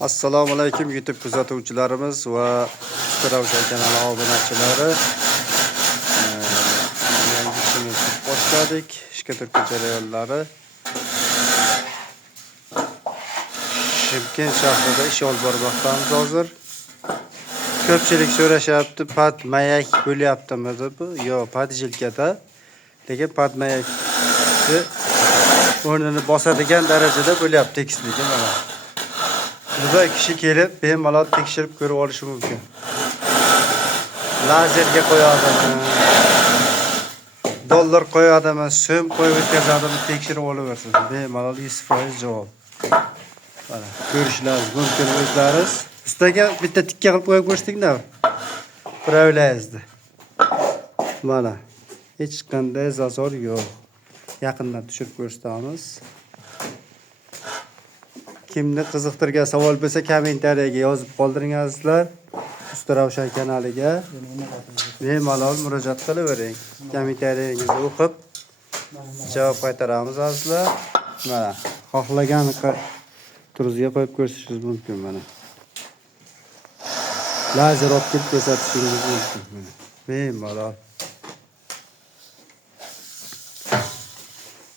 Assalomu alaykum YouTube kuzatuvchilarimiz va Usta Ravshan kanali obunachilari. Yangi ishimizni boshladik. Ishga turtki jarayonlari. Shimkent shahrida ish olib bormoqdamiz hozir. Ko'pchilik so'rashyapti, pat mayak bo'lyaptimi deb. Yo'q, pat jilkada. Lekin pat mayakni o'rnini bosadigan darajada bo'lyapti tekisligi mana. Burada kishi kelib bemalol tekshirib ko'rib olishi mumkin. Lazerga qo'yadimi, dollar qo'yadimi, so'm qo'yib o'tkazadimi tekshirib olaversin. Bemalol 100% javob. Mana ko'rishlaringiz mumkin o'zlaringiz. Ustiga bitta tikka qilib qo'yib ko'rsatdingda. Birovlaringizda. Mana hech qanday zazor yo'q. Yaqindan tushirib ko'rsatamiz. Kimni qiziqtirgan savol bo'lsa kommentariyaga yozib qoldiringizlar. Usta Ravshan kanaliga bemalol murojaat qilavering. Kommentariyangizni o'qib javob qaytaramiz azizlar. Mana xohlagan turizga qo'yib ko'rsatishingiz mumkin mana. Lazer olib kelib ko'rsatishingiz mumkin mana. Bemalol.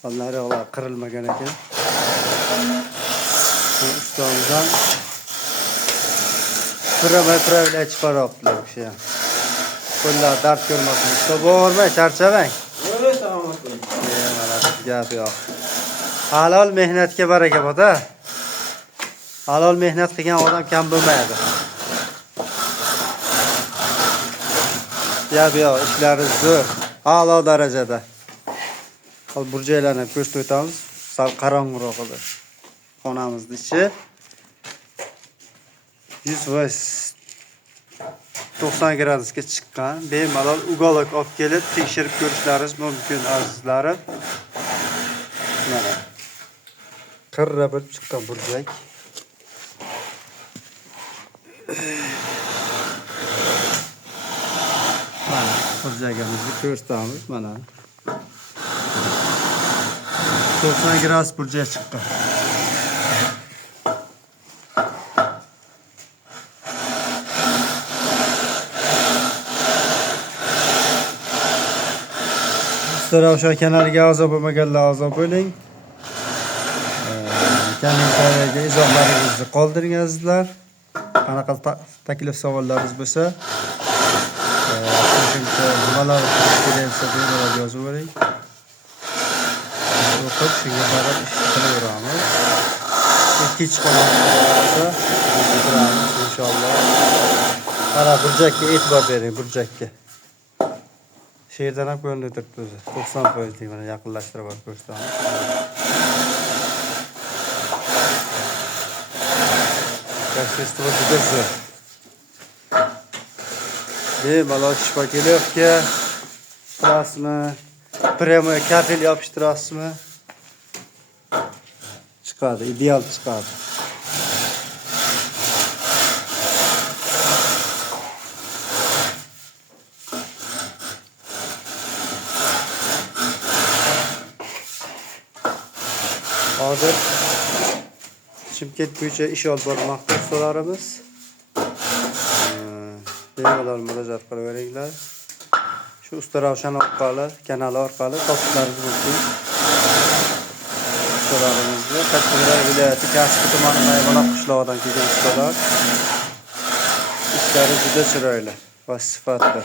Allohlar qirilmagan ekan. Ustamdan pıravla çıkaraptılar bir şey. Bunlar dert görmesin. Usta bağırma, çarçabang. Evet, tamam. Gap yo'q. Halol mehnatga baraka bor-da. Halol mehnat qilgan odam kam bo'lmaydi. Gap yo'q, ishlaringiz zo'r. A'lo darajada. Hozir burjaylarni ko'rsatib o'tamiz. Sal qorong'uroq edi. Xonamizning ichi 190 gradusga chiqqan. Bemalol uголок olib kelib tekshirib ko'rishlaringiz mumkin azizlarim. Mana qirra bo'lib chiqqan burjak. Mana burjagimizni ko'rsatamiz mana. 90 gradus burjak chiqqan. Usta Ravshan kanaliga a'zo bo'lmaganlar a'zo bo'ling. Kommentariyaga izohlaringizni qoldiringizlar. Qanaqa taklif savollaringiz bo'lsa, qo'shimcha nimalar kelayotsa bemalol yozavering. O'qib shunga qarab ish qilaveramiz. Ikkinchi qolsa bitiramiz inshaalloh. Mana burjakka e'tibor bering, burjakka. Şehirden ham ko'rinib turibdi o'zi. 90% deng mana yaqinlashtirib olib ko'rsatamiz. Kachество juda zo'r. Bemalol shpakilovka qilasizmi? Premo kafel yopishtirasizmi? Chiqadi, ideal chiqadi. Hozir Shimkent bo'yicha ish olib bormoqda ustalarimiz. Bemalol murojaat qilaveringlar. Shu Usta Ravshan kanali orqali topishlaringiz mumkin. Ustalarimizni Qashqadaryo viloyati Kasbi tumani Mayvanoq qishlog'idan kelgan ustalar. Ishlari juda chiroyli va sifatli.